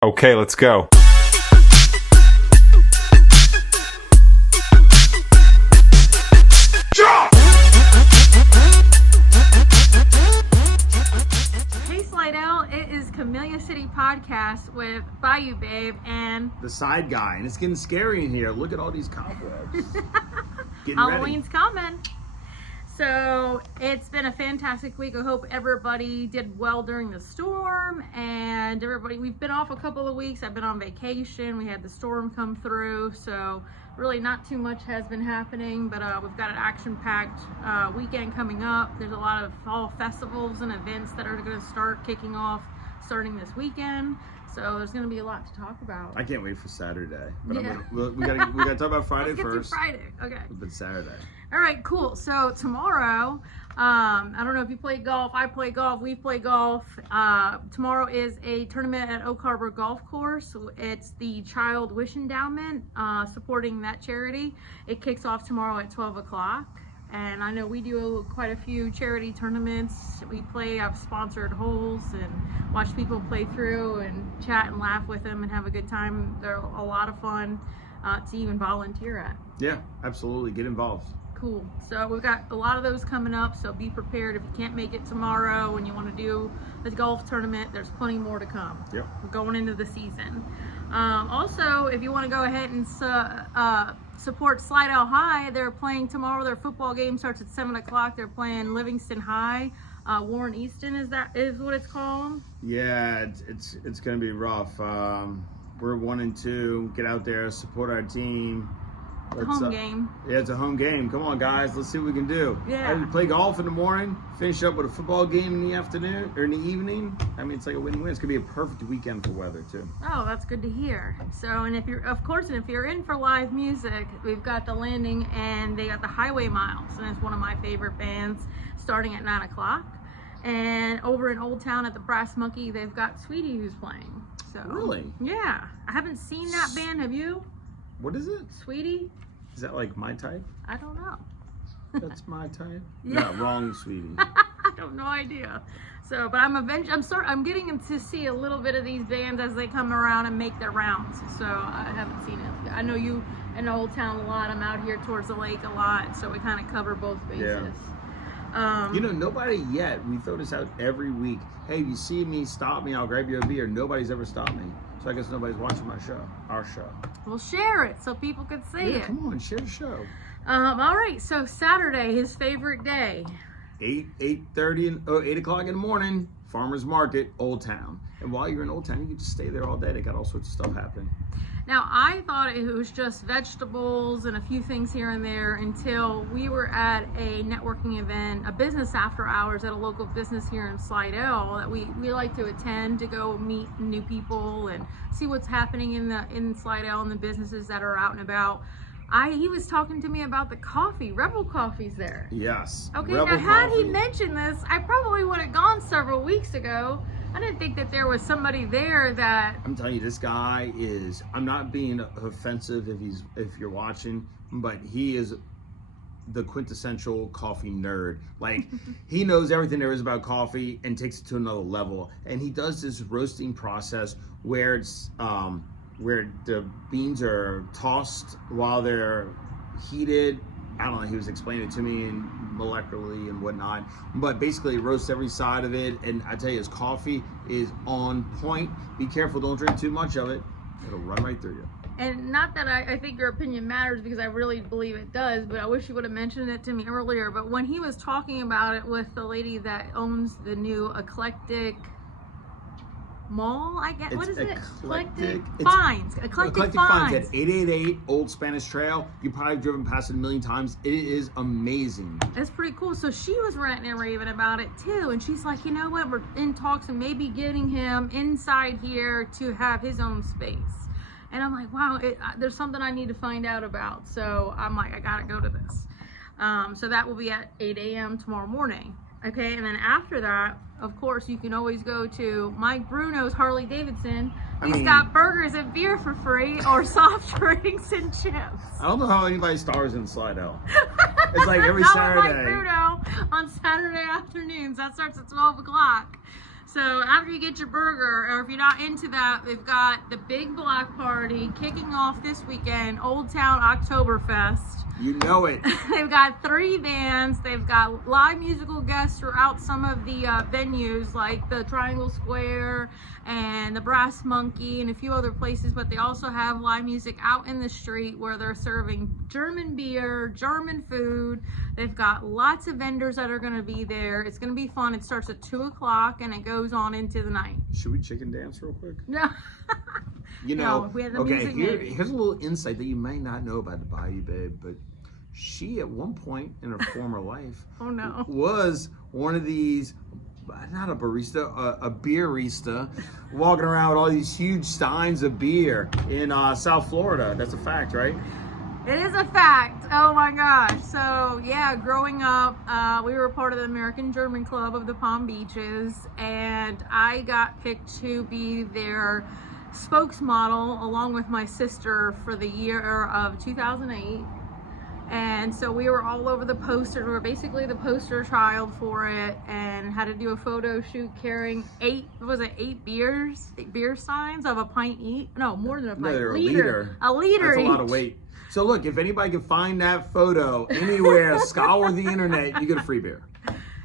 Okay, let's go. Hey Slidell, it is Camellia City Podcast with Bayou Babe and the side guy, and it's getting scary in here. Look at all these cobwebs. Halloween's coming. So it's been a fantastic week. I hope everybody did well during the storm, and we've been off a couple of weeks. I've been on vacation. We had the storm come through, so really not too much has been happening, but we've got an action-packed weekend coming up. There's a lot of fall festivals and events that are going to start kicking off starting this weekend. So there's going to be a lot to talk about. I can't wait for Saturday. But Yeah. we got to talk about Friday Let's get first. to Friday. Okay. But Saturday. All right, cool. So tomorrow, I don't know if you play golf. I play golf. We play golf. Tomorrow is a tournament at Oak Harbor Golf Course. It's the Child Wish Endowment, supporting that charity. It kicks off tomorrow at 12 o'clock. And I know we do quite a few charity tournaments. We have sponsored holes and watch people play through and chat and laugh with them and have a good time. They're a lot of fun to even volunteer at. Yeah, absolutely. Get involved. Cool. So we've got a lot of those coming up, so be prepared. If you can't make it tomorrow and you want to do the golf tournament, there's plenty more to come. Yep. We're going into the season. Also, if you want to go ahead and support Slidell High, they're playing tomorrow. Their football game starts at 7 o'clock. They're playing Livingston High. Warren Easton is what it's called. Yeah, it's going to be rough. We're 1-2. Get out there, support our team. Home game. Yeah, it's a home game. Come on, guys. Let's see what we can do. Yeah. We play golf in the morning, finish up with a football game in the afternoon or in the evening. I mean, it's like a win-win. It's going to be a perfect weekend for weather, too. Oh, that's good to hear. So, and if you're in for live music, we've got The Landing and they got the Highway Miles, and it's one of my favorite bands, starting at 9 o'clock. And over in Old Town at the Brass Monkey, they've got Sweetie who's playing. So Really? Yeah. I haven't seen that band. Have you? What is it? Sweetie? Is that like my type? I don't know. That's my type? Yeah. No, wrong, sweetie. I have no idea. So, but I'm getting to see a little bit of these bands as they come around and make their rounds. So I haven't seen it. I know you in Old Town a lot. I'm out here towards the lake a lot, so we kind of cover both bases. Yeah. Nobody yet. We throw this out every week. Hey, you see me, stop me, I'll grab you a beer. Nobody's ever stopped me. So I guess nobody's watching our show. We'll share it so people can see it. Come on, share the show. All right, so Saturday, his favorite day. 8 o'clock in the morning, Farmers Market, Old Town. And while you're in Old Town, you can just stay there all day. They got all sorts of stuff happening. Now, I thought it was just vegetables and a few things here and there until we were at a networking event, a business after hours at a local business here in Slidell that we like to attend to go meet new people and see what's happening in Slidell and the businesses that are out and about. He was talking to me about the coffee. Rebel Coffee's there. Yes. Okay, Rebel now had Coffee. he mentioned this, I probably would have gone several weeks ago. I didn't think that there was somebody there that... I'm telling you, this guy is, I'm not being offensive if you're watching, but he is the quintessential coffee nerd. Like, he knows everything there is about coffee and takes it to another level. And he does this roasting process where it's where the beans are tossed while they're heated. I don't know, he was explaining it to me molecularly and whatnot, but basically it roasts every side of it. And I tell you, his coffee is on point. Be careful, don't drink too much of it. It'll run right through you. And not that I think your opinion matters, because I really believe it does, but I wish you would have mentioned it to me earlier. But when he was talking about it with the lady that owns the new Eclectic Mall, I guess. What is it? Eclectic Finds. Eclectic Finds at 888 Old Spanish Trail. You've probably driven past it a million times. It is amazing. It's pretty cool. So she was ranting and raving about it too, and she's like, you know what? We're in talks and maybe getting him inside here to have his own space. And I'm like, wow, there's something I need to find out about. So I'm like, I gotta go to this. So that will be at 8 a.m. tomorrow morning. Okay, and then after that, of course, you can always go to Mike Bruno's Harley Davidson. He's got burgers and beer for free, or soft drinks and chips. I don't know how anybody stars in Slidell. It's like every Not Saturday. Mike Bruno on Saturday afternoons. That starts at 12 o'clock. So after you get your burger, or if you're not into that, they've got the Big Block Party kicking off this weekend, Old Town Oktoberfest. You know it. They've got 3 bands. They've got live musical guests throughout some of the venues, like the Triangle Square and the Brass Monkey and a few other places. But they also have live music out in the street where they're serving German beer, German food. They've got lots of vendors that are going to be there. It's going to be fun. It starts at 2 o'clock and it goes on into the night. Should we chicken dance real quick? No. You know, No, we had the okay, music maybe. here's a little insight that you may not know about the Bayou Babe, but she at one point in her former life Oh no. was one of these, not a barista, a beerista, walking around with all these huge steins of beer in South Florida. That's a fact, right? It is a fact. Oh my gosh. So yeah, growing up, we were part of the American German Club of the Palm Beaches, and I got picked to be their spokesmodel along with my sister for the year of 2008. And so we were all over the poster. We were basically the poster child for it, and had to do a photo shoot carrying 8 beer signs of a pint each? No, more than a pint. No, they're A a liter That's a lot of each. weight. So look, if anybody can find that photo anywhere, scour the internet, you get a free beer.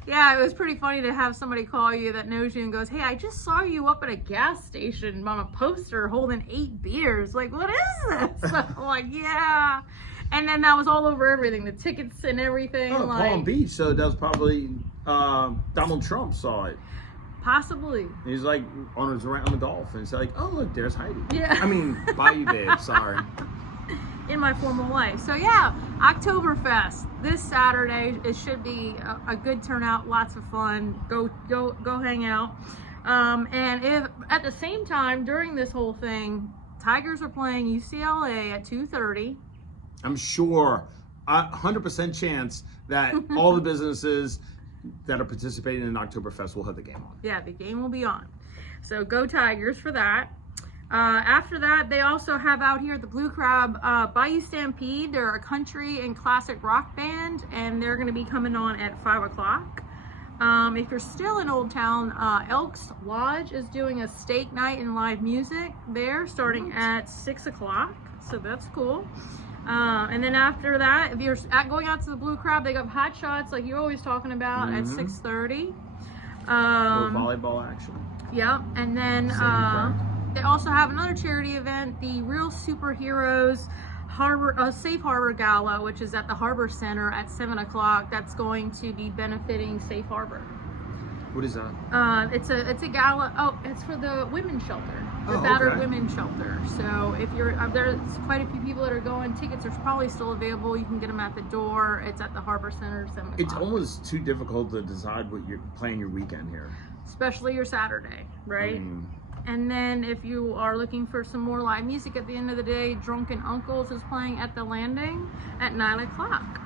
Yeah, it was pretty funny to have somebody call you that knows you and goes, "Hey, I just saw you up at a gas station on a poster holding 8 beers. Like, what is this?" I'm like, yeah. And then that was all over everything, the tickets and everything. Oh, like, Palm Beach, so that was probably Donald Trump saw it. Possibly. He's like on his around the golf, and it's like, oh look, there's Heidi. Yeah. I mean, Bayou Babe. Sorry. In my formal life. So yeah, Oktoberfest this Saturday. It should be a good turnout, lots of fun. Go hang out. And if at the same time during this whole thing, Tigers are playing UCLA at 2:30. I'm sure, 100% chance that all the businesses that are participating in Oktoberfest will have the game on. Yeah, the game will be on. So go Tigers for that. After that, they also have out here at the Blue Crab Bayou Stampede. They're a country and classic rock band, and they're going to be coming on at 5 o'clock. If you're still in Old Town, Elks Lodge is doing a steak night and live music there starting at 6 o'clock. So that's cool. And then after that, if you're going out to the Blue Crab, they got hot shots like you're always talking about at 6:30. Volleyball action. Yep. And then they also have another charity event, the Real Superheroes Safe Harbor Gala, which is at the Harbor Center at 7 o'clock. That's going to be benefiting Safe Harbor. What is that? It's a gala. Oh, it's for the women's shelter, the Oh, battered okay. women's shelter. So if you're there's quite a few people that are going. Tickets are probably still available. You can get them at the door. It's at the Harbor Center, 7 o'clock. It's almost too difficult to decide what you're playing your weekend here. Especially your Saturday, right? And then if you are looking for some more live music at the end of the day, Drunken Uncles is playing at the Landing at 9 o'clock.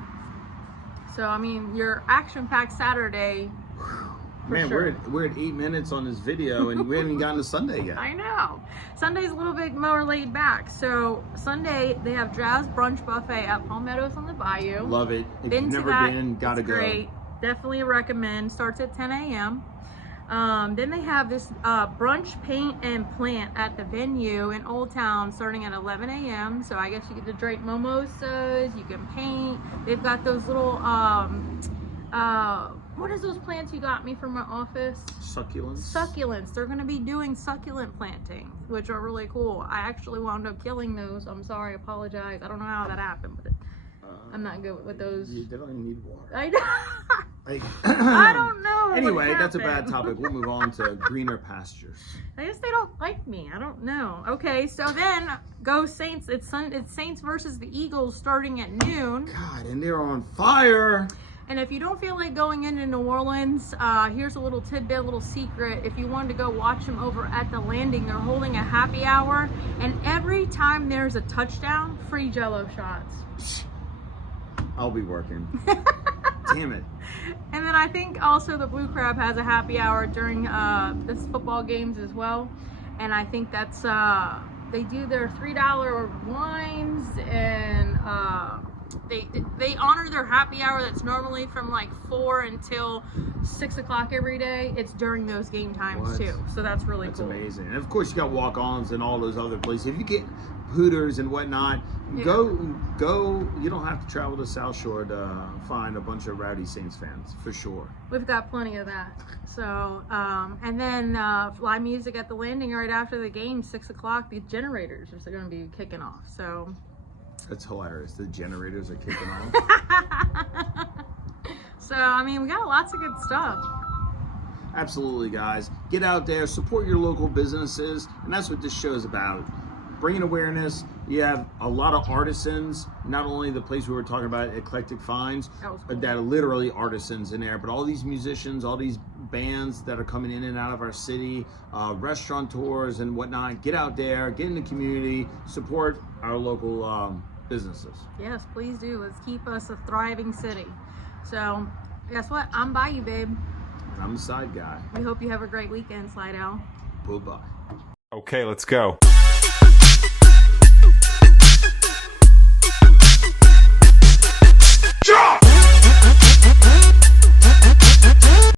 So I mean, your action-packed Saturday. Man, sure. we're at 8 minutes on this video, and we haven't even gotten to Sunday yet. I know. Sunday's a little bit more laid back. So Sunday they have Jazz Brunch Buffet at Palmettos on the Bayou. Love it. If Been you've to never that. been, gotta It's go. great. Definitely recommend. Starts at 10 a.m. Then they have this brunch paint and plant at the venue in Old Town starting at 11 a.m. So I guess you get to drink mimosas, you can paint. They've got those little, what is those plants you got me from my office? Succulents. Succulents. They're going to be doing succulent planting, which are really cool. I actually wound up killing those. I'm sorry, I apologize. I don't know how that happened, but I'm not good with those. You definitely need water. I know. I don't know. what Anyway, that's a bad happened. topic. We'll move on to greener pastures. I guess they don't like me. I don't know. Okay, so then go Saints. It's Saints versus the Eagles starting at noon. God, and they're on fire. And if you don't feel like going into New Orleans, here's a little tidbit, a little secret. If you wanted to go watch them over at the Landing, they're holding a happy hour. And every time there's a touchdown, free Jell-O shots. I'll be working. Damn it. And then I think also the Blue Crab has a happy hour during this football games as well. And I think that's, they do their $3 wines and they honor their happy hour that's normally from like 4 until 6 o'clock every day. It's during those game times too, so that's really cool. That's amazing. And of course, you got walk-ons and all those other places. If you get Hooters and whatnot, go. You don't have to travel to South Shore to find a bunch of rowdy Saints fans, for sure. We've got plenty of that. So, and then live music at the landing right after the game, 6 o'clock. The generators are going to be kicking off. So that's hilarious. The generators are kicking off. So, I mean, we got lots of good stuff. Absolutely, guys. Get out there, support your local businesses, and that's what this show is about. Bringing awareness. You have a lot of artisans, not only the place we were talking about, Eclectic Finds, that are literally artisans in there, but all these musicians, all these bands that are coming in and out of our city, restaurateurs and whatnot. Get out there, get in the community, support our local businesses. Yes, please do. Let's keep us a thriving city. So, guess what? I'm by you, babe. And I'm the side guy. We hope you have a great weekend, Slidell. Bye-bye. Okay, let's go.